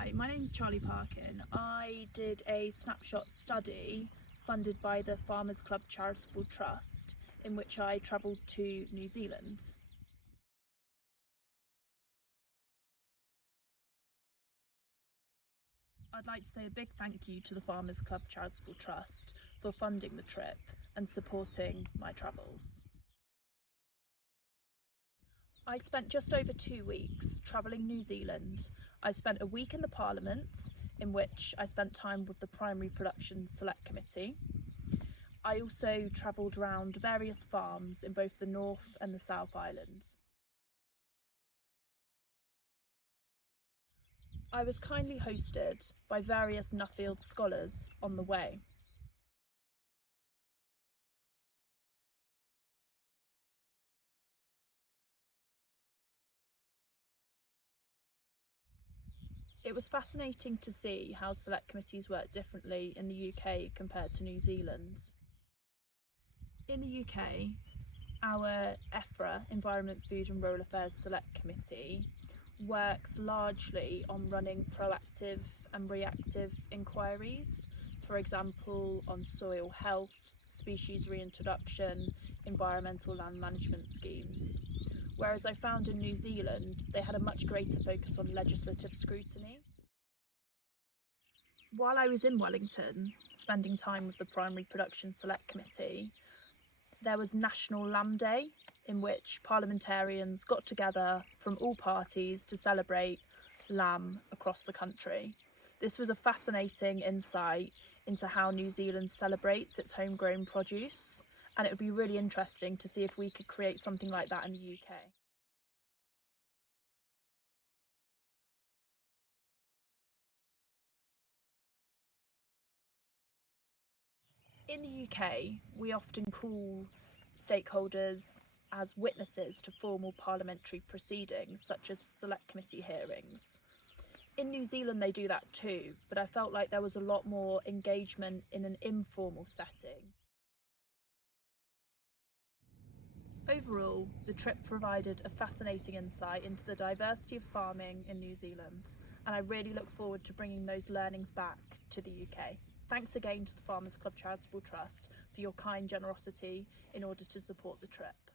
Hi, my name is Charlie Parkin. I did a snapshot study funded by the Farmers Club Charitable Trust in which I travelled to New Zealand. I'd like to say a big thank you to the Farmers Club Charitable Trust for funding the trip and supporting my travels. I spent just over 2 weeks travelling New Zealand. I spent a week in the Parliament, in which I spent time with the Primary Production Select Committee. I also travelled around various farms in both the North and the South Island. I was kindly hosted by various Nuffield scholars on the way. It was fascinating to see how select committees work differently in the UK compared to New Zealand. In the UK, our EFRA, Environment, Food and Rural Affairs Select Committee, works largely on running proactive and reactive inquiries, for example on soil health, species reintroduction, environmental land management schemes. Whereas I found in New Zealand they had a much greater focus on legislative scrutiny. While I was in Wellington, spending time with the Primary Production Select Committee, there was National Lamb Day, in which parliamentarians got together from all parties to celebrate lamb across the country. This was a fascinating insight into how New Zealand celebrates its homegrown produce, and it would be really interesting to see if we could create something like that in the UK. In the UK, we often call stakeholders as witnesses to formal parliamentary proceedings, such as select committee hearings. In New Zealand they do that too, but I felt like there was a lot more engagement in an informal setting. Overall, the trip provided a fascinating insight into the diversity of farming in New Zealand, and I really look forward to bringing those learnings back to the UK. Thanks again to the Farmers Club Charitable Trust for your kind generosity in order to support the trip.